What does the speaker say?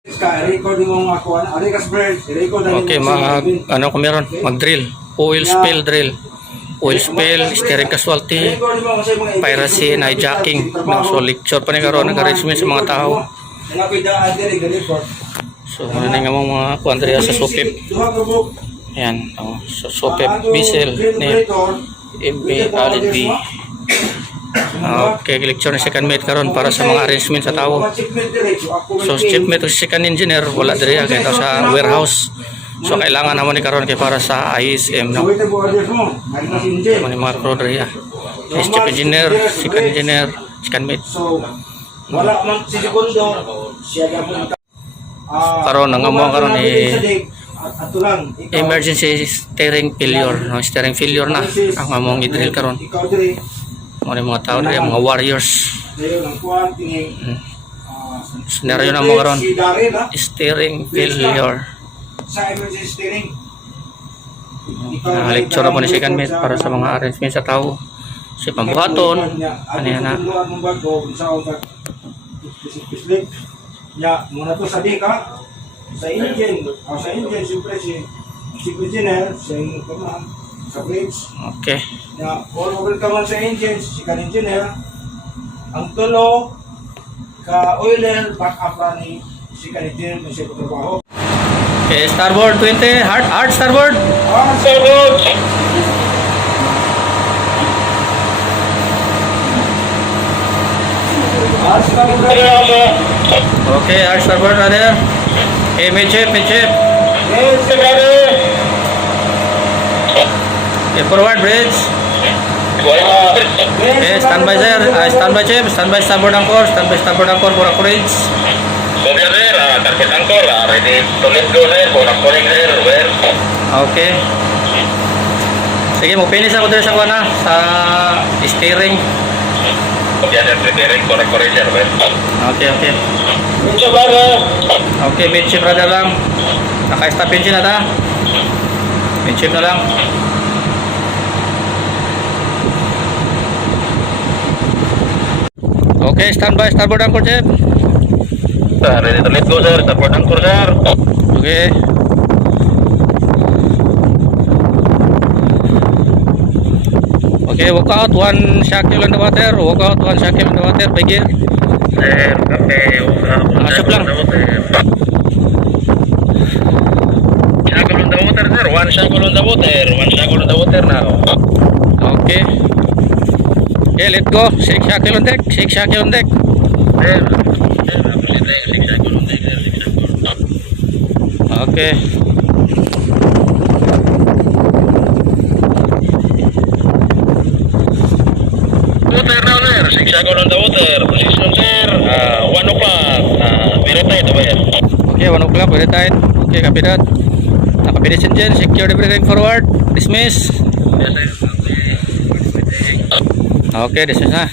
Okay, ano ko meron? Mag-drill. Oil spill drill. Oil spill, steering casualty, piracy, and hijacking. No, so lecture pa ni karon nag-arrangement sa mga tao. So ano na nga mga kuandriya sa Sopip. Ayan, so Sopip, Bissell, MB, Alid B. Okay, lecture na second mate karon para sa mga arrangement sa tao. So chief mate second engineer wala diri kay sa warehouse. So kailangan naman ni karon kay para sa ISM no. Ano mga crew diri chief engineer, second engineer, second mate. Wala man si segundo siya gyapon karon ang amo karon emergency steering failure no, steering failure na ang among i-drill karon. Mga mga tao diri mga warriors. Scenario na mo karon steering failure sa emergency steering. Lecture po ni second mate para sa mga arrangement sa tao. Si pambuhaton ano yan na ya muna to sa dika sa engine o sa engine siyempre si engineer sa brakes. Okay. Ya all over ka man sa engine si kan engineer ang tulo ka oiler back up ni si kan engineer kung siya trabaho. Okay, starboard 20, hard starboard. Starboard. Okay, hard starboard brother. Okay, midship. Yes, Okay, forward bridge. Okay, standby sir. Standby chip, standby starboard anchor, for anchorage. Starboard anchor, ready to let go sir, for anchoring sir, over. Okay. Sige, mo finish ako dito sa kuana sa steering. Okay, sir, preparing for anchoring sir, over. Okay. Medyo brother. Okay, midship brother lang. Naka-stop engine na ta. Midship na lang. Okay, standby starboard anchor chip. Ready to let go sir, starboard anchor sir. Okay. Okay, walk out, one shackle on the water. By gear. Sir, okay, Asap lang. Shackle on the water sir, one shackle on the water now. Okay. Okay, let go. Shake shackle on deck. Sir, shackle on deck, Okay. water now sir, shackle on the water, position sir, 1 o'clock, very tight over here. Okay, 1 o'clock, very tight. Okay, copy that. Naka-finish engine, secure everything forward. Dismiss. Yes sir. Okay, dismiss na.